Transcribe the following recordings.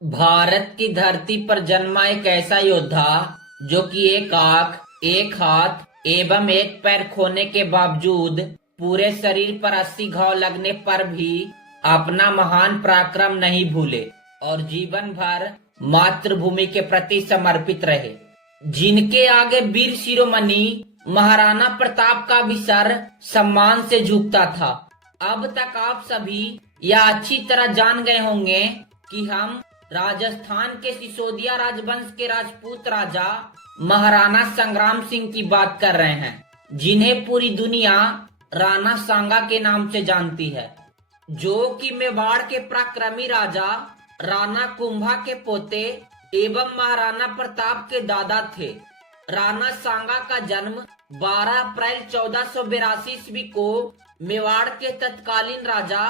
भारत की धरती पर जन्मा एक ऐसा योद्धा जो कि एक आंख, एक हाथ एवं एक पैर खोने के बावजूद पूरे शरीर पर 80 घाव लगने पर भी अपना महान पराक्रम नहीं भूले और जीवन भर मातृभूमि के प्रति समर्पित रहे। जिनके आगे वीर शिरोमणि महाराणा प्रताप का भी सर सम्मान से झुकता था। अब तक आप सभी यह अच्छी तरह जान गए होंगे कि हम राजस्थान के सिसोदिया राजवंश के राजपूत राजा महाराणा संग्राम सिंह की बात कर रहे हैं, जिन्हें पूरी दुनिया राणा सांगा के नाम से जानती है, जो कि मेवाड़ के पराक्रमी राजा राणा कुंभा के पोते एवं महाराणा प्रताप के दादा थे। राणा सांगा का जन्म 12 अप्रैल 1482 ईस्वी को मेवाड़ के तत्कालीन राजा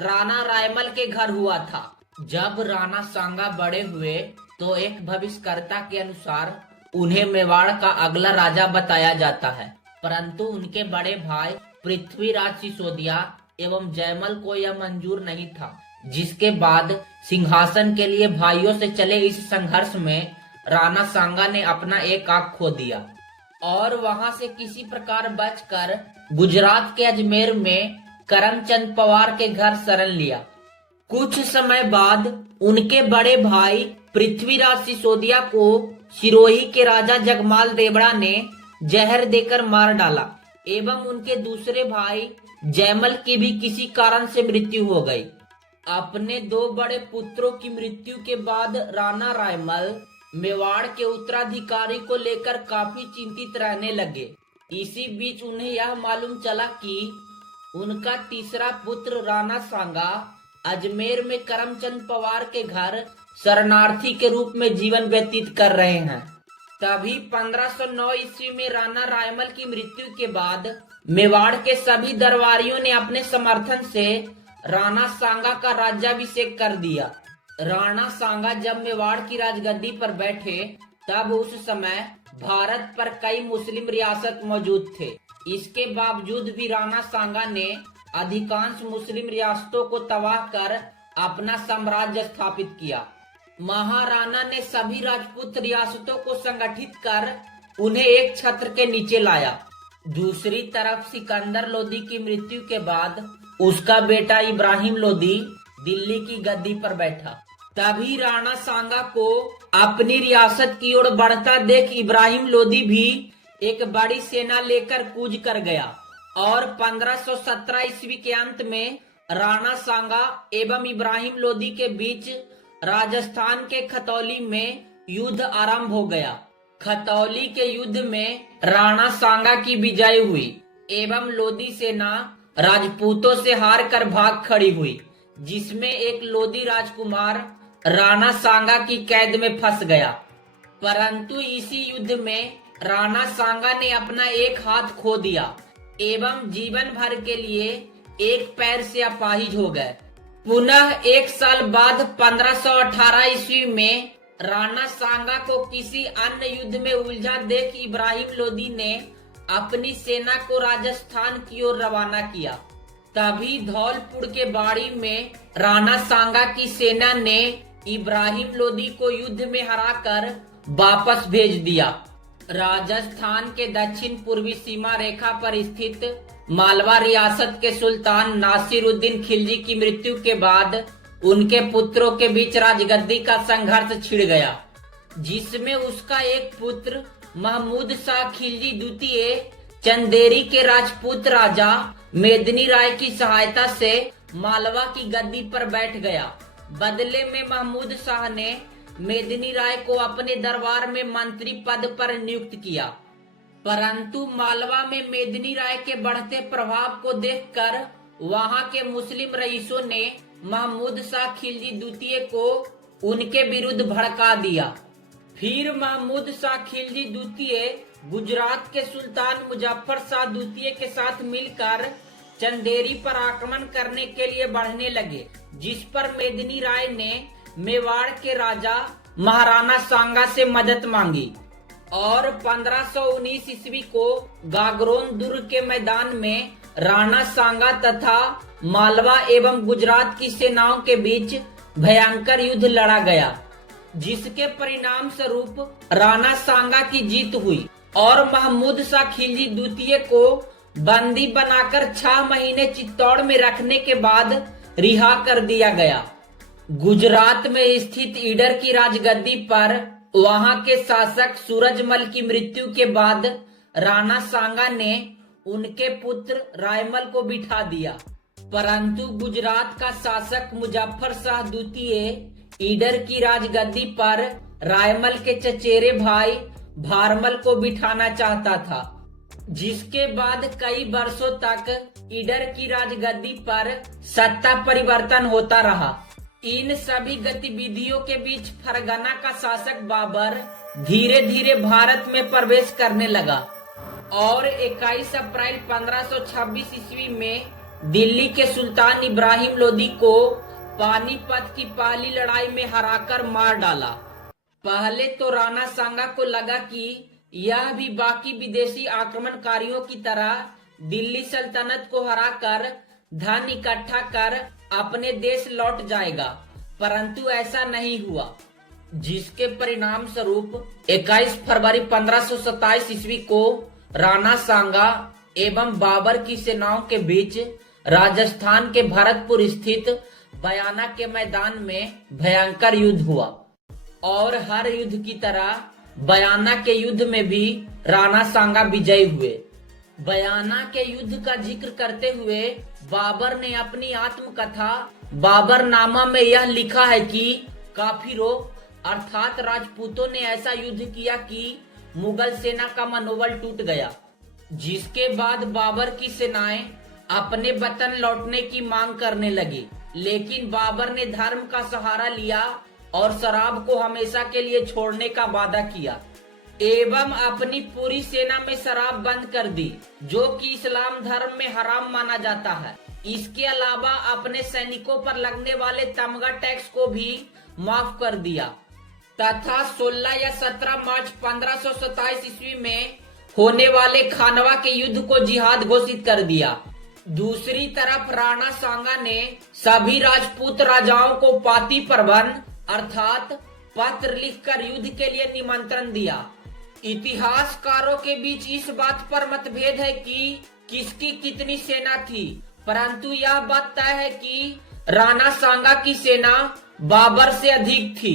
राणा रायमल के घर हुआ था। जब राणा सांगा बड़े हुए तो एक भविष्यकर्ता के अनुसार उन्हें मेवाड़ का अगला राजा बताया जाता है, परंतु उनके बड़े भाई पृथ्वीराज सिसोदिया एवं जयमल को यह मंजूर नहीं था, जिसके बाद सिंहासन के लिए भाइयों से चले इस संघर्ष में राणा सांगा ने अपना एक आंख खो दिया और वहां से किसी प्रकार बचकर गुजरात के अजमेर में करमचंद पवार के घर शरण लिया। कुछ समय बाद उनके बड़े भाई पृथ्वीराज सिसोदिया को सिरोही के राजा जगमाल देवड़ा ने जहर देकर मार डाला एवं उनके दूसरे भाई जयमल की भी किसी कारण से मृत्यु हो गई। अपने दो बड़े पुत्रों की मृत्यु के बाद राणा रायमल मेवाड़ के उत्तराधिकारी को लेकर काफी चिंतित रहने लगे। इसी बीच उन्हें यह मालूम चला कि उनका तीसरा पुत्र राणा सांगा अजमेर में करमचंद पवार के घर शरणार्थी के रूप में जीवन व्यतीत कर रहे हैं। तभी 1509 ईस्वी में राणा रायमल की मृत्यु के बाद मेवाड़ के सभी दरबारियों ने अपने समर्थन से राणा सांगा का राज्याभिषेक कर दिया। राणा सांगा जब मेवाड़ की राजगद्दी पर बैठे तब उस समय भारत पर कई मुस्लिम रियासत मौजूद थे। इसके बावजूद भी राणा सांगा ने अधिकांश मुस्लिम रियासतों को तबाह कर अपना साम्राज्य स्थापित किया। महाराणा ने सभी राजपूत रियासतों को संगठित कर उन्हें एक छत्र के नीचे लाया। दूसरी तरफ सिकंदर लोदी की मृत्यु के बाद उसका बेटा इब्राहिम लोदी दिल्ली की गद्दी पर बैठा। तभी राणा सांगा को अपनी रियासत की ओर बढ़ता देख इब्राहिम लोदी भी एक बड़ी सेना लेकर कूच कर गया और 1517 ईस्वी के अंत में राणा सांगा एवं इब्राहिम लोदी के बीच राजस्थान के खतौली में युद्ध आरंभ हो गया। खतौली के युद्ध में राणा सांगा की विजय हुई एवं लोदी सेना राजपूतों से हार कर भाग खड़ी हुई, जिसमें एक लोदी राजकुमार राणा सांगा की कैद में फंस गया। परंतु इसी युद्ध में राणा सांगा ने अपना एक हाथ खो दिया एवं जीवन भर के लिए एक पैर से अपाहिज हो गए। पुनः एक साल बाद 1518 ईस्वी में राणा सांगा को किसी अन्य युद्ध में उलझा देख इब्राहिम लोदी ने अपनी सेना को राजस्थान की ओर रवाना किया। तभी धौलपुर के बाड़ी में राणा सांगा की सेना ने इब्राहिम लोदी को युद्ध में हराकर वापस भेज दिया। राजस्थान के दक्षिण पूर्वी सीमा रेखा पर स्थित मालवा रियासत के सुल्तान नासिरुद्दीन खिलजी की मृत्यु के बाद उनके पुत्रों के बीच राजगद्दी का संघर्ष छिड़ गया, जिसमें उसका एक पुत्र महमूद शाह खिलजी द्वितीय चंदेरी के राजपूत राजा मेदिनी राय की सहायता से मालवा की गद्दी पर बैठ गया। बदले में महमूद शाह ने मेदिनी राय को अपने दरबार में मंत्री पद पर नियुक्त किया, परंतु मालवा में मेदिनी राय के बढ़ते प्रभाव को देखकर वहां के मुस्लिम रईसों ने महमूद शाह खिलजी द्वितीय को उनके विरुद्ध भड़का दिया। फिर महमूद शाह खिलजी द्वितीय गुजरात के सुल्तान मुजफ्फर शाह द्वितीय के साथ मिलकर चंदेरी पर आक्रमण करने के लिए बढ़ने लगे, जिस पर मेदिनी राय ने मेवाड़ के राजा महाराणा सांगा से मदद मांगी और 1519 ईस्वी को गागरोन दुर्ग के मैदान में राणा सांगा तथा मालवा एवं गुजरात की सेनाओं के बीच भयंकर युद्ध लड़ा गया, जिसके परिणाम स्वरूप राणा सांगा की जीत हुई और महमूद शाह खिलजी द्वितीय को बंदी बनाकर 6 महीने चित्तौड़ में रखने के बाद रिहा कर दिया गया। गुजरात में स्थित ईडर की राजगद्दी पर वहां के शासक सूरजमल की मृत्यु के बाद राणा सांगा ने उनके पुत्र रायमल को बिठा दिया, परंतु गुजरात का शासक मुजफ्फर शाह द्वितीय ईडर की राजगद्दी पर रायमल के चचेरे भाई भारमल को बिठाना चाहता था, जिसके बाद कई वर्षों तक ईडर की राजगद्दी पर सत्ता परिवर्तन होता रहा। इन सभी गतिविधियों के बीच फरगना का शासक बाबर धीरे धीरे भारत में प्रवेश करने लगा और 21 अप्रैल 1526 ईस्वी में दिल्ली के सुल्तान इब्राहिम लोदी को पानीपत की पहली लड़ाई में हराकर मार डाला। पहले तो राणा सांगा को लगा कि यह भी बाकी विदेशी आक्रमणकारियों की तरह दिल्ली सल्तनत को हराकर धन इकट्ठा कर अपने देश लौट जाएगा, परंतु ऐसा नहीं हुआ, जिसके परिणाम स्वरूप 21 फरवरी 1527 ईस्वी को राणा सांगा एवं बाबर की सेनाओं के बीच राजस्थान के भरतपुर स्थित बयाना के मैदान में भयंकर युद्ध हुआ और हर युद्ध की तरह बयाना के युद्ध में भी राणा सांगा विजयी हुए। बयाना के युद्ध का जिक्र करते हुए बाबर ने अपनी आत्मकथा बाबरनामा में यह लिखा है कि काफिरों अर्थात राजपूतों ने ऐसा युद्ध किया कि मुगल सेना का मनोबल टूट गया, जिसके बाद बाबर की सेनाएं अपने वतन लौटने की मांग करने लगी, लेकिन बाबर ने धर्म का सहारा लिया और शराब को हमेशा के लिए छोड़ने का वादा किया एवं अपनी पूरी सेना में शराब बंद कर दी, जो कि इस्लाम धर्म में हराम माना जाता है। इसके अलावा अपने सैनिकों पर लगने वाले तमगा टैक्स को भी माफ कर दिया तथा 16 या 17 मार्च 1527 ईस्वी में होने वाले खानवा के युद्ध को जिहाद घोषित कर दिया। दूसरी तरफ राणा सांगा ने सभी राजपूत राजाओं को पाती प्रबंध अर्थात पत्र लिखकर युद्ध के लिए निमंत्रण दिया। इतिहासकारों के बीच इस बात पर मतभेद है कि किसकी कितनी सेना थी, परंतु यह बात तय है कि राणा सांगा की सेना बाबर से अधिक थी।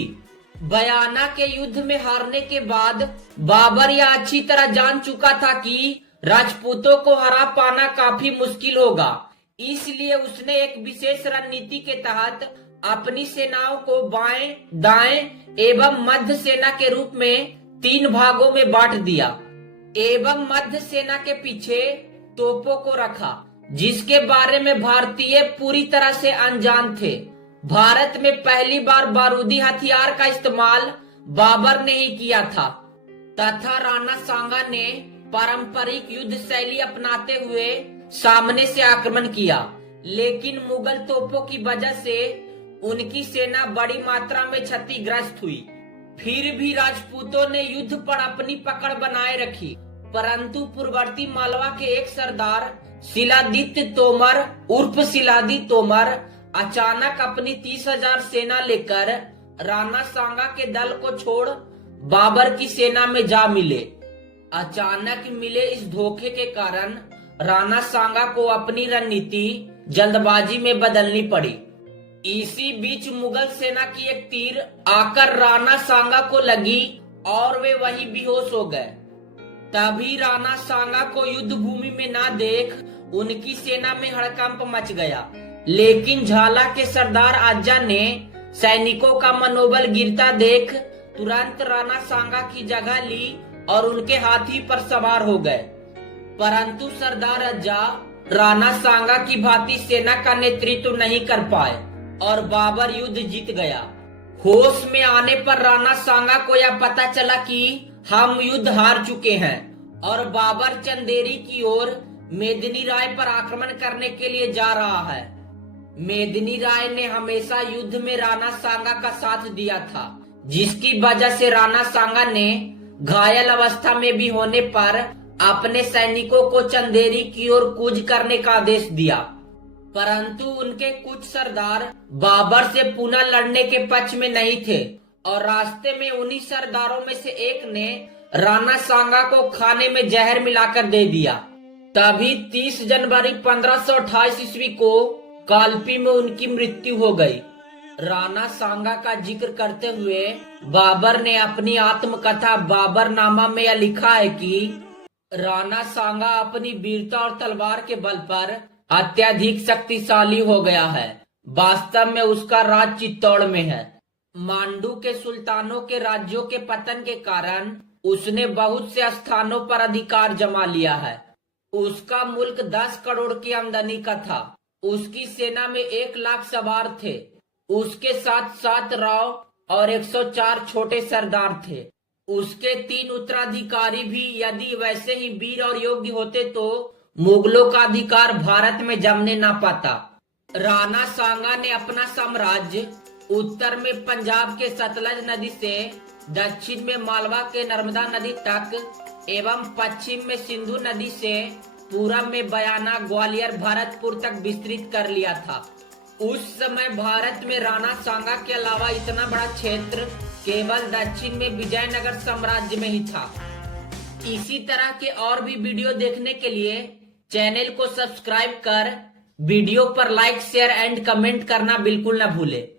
बयाना के युद्ध में हारने के बाद बाबर यह अच्छी तरह जान चुका था कि राजपूतों को हरा पाना काफी मुश्किल होगा, इसलिए उसने एक विशेष रणनीति के तहत अपनी सेनाओं को बाएं, दाएं एवं मध्य सेना के रूप में 3 भागों में बांट दिया एवं मध्य सेना के पीछे तोपों को रखा, जिसके बारे में भारतीय पूरी तरह से अनजान थे। भारत में पहली बार बारूदी हथियार का इस्तेमाल बाबर ने ही किया था तथा राणा सांगा ने पारंपरिक युद्ध शैली अपनाते हुए सामने से आक्रमण किया, लेकिन मुगल तोपों की वजह से उनकी सेना बड़ी मात्रा में क्षतिग्रस्त हुई। फिर भी राजपूतों ने युद्ध पर अपनी पकड़ बनाए रखी, परंतु पूर्ववर्ती मालवा के एक सरदार शिलादित्य तोमर उर्फ शिलादी तोमर अचानक अपनी 30,000 सेना लेकर राणा सांगा के दल को छोड़ बाबर की सेना में जा मिले। अचानक मिले इस धोखे के कारण राणा सांगा को अपनी रणनीति जल्दबाजी में बदलनी पड़ी। इसी बीच मुगल सेना की एक तीर आकर राणा सांगा को लगी और वे वहीं बेहोश हो गए। तभी राणा सांगा को युद्ध भूमि में ना देख उनकी सेना में हड़कंप मच गया, लेकिन झाला के सरदार आजा ने सैनिकों का मनोबल गिरता देख तुरंत राणा सांगा की जगह ली और उनके हाथी पर सवार हो गए, परंतु सरदार अज्जा राणा सांगा की भांति सेना का नेतृत्व नहीं कर पाए और बाबर युद्ध जीत गया। होश में आने पर राणा सांगा को यह पता चला कि हम युद्ध हार चुके हैं और बाबर चंदेरी की ओर मेदिनी राय पर आक्रमण करने के लिए जा रहा है। मेदिनी राय ने हमेशा युद्ध में राणा सांगा का साथ दिया था, जिसकी वजह से राणा सांगा ने घायल अवस्था में भी होने पर अपने सैनिकों को चंदेरी की ओर कूच करने का आदेश दिया। परंतु उनके कुछ सरदार बाबर से पुनः लड़ने के पक्ष में नहीं थे और रास्ते में उन्हीं सरदारों में से एक ने राणा सांगा को खाने में जहर मिलाकर दे दिया। तभी 30 जनवरी 1528 ईस्वी को कालपी में उनकी मृत्यु हो गई। राणा सांगा का जिक्र करते हुए बाबर ने अपनी आत्मकथा बाबरनामा में यह लिखा है कि राणा सांगा अपनी वीरता और तलवार के बल पर अत्यधिक शक्तिशाली हो गया है। वास्तव में उसका राज चित्तौड़ में है। मांडू के सुल्तानों के राज्यों के पतन के कारण उसने बहुत से स्थानों पर अधिकार जमा लिया है। उसका मुल्क 10 करोड़ की आमदनी का था। उसकी सेना में 1 लाख सवार थे। उसके साथ 7 राव और 104 छोटे सरदार थे। उसके 3 उत्तराधिकारी भी यदि वैसे ही वीर और योग्य होते तो मुगलों का अधिकार भारत में जमने ना पाता। राणा सांगा ने अपना साम्राज्य उत्तर में पंजाब के सतलज नदी से, दक्षिण में मालवा के नर्मदा नदी तक एवं पश्चिम में सिंधु नदी से पूरब में बयाना, ग्वालियर, भरतपुर तक विस्तृत कर लिया था। उस समय भारत में राणा सांगा के अलावा इतना बड़ा क्षेत्र केवल दक्षिण में विजयनगर साम्राज्य में ही था। इसी तरह के और भी वीडियो देखने के लिए चैनल को सब्सक्राइब कर वीडियो पर लाइक, शेयर एंड कमेंट करना बिल्कुल न भूले।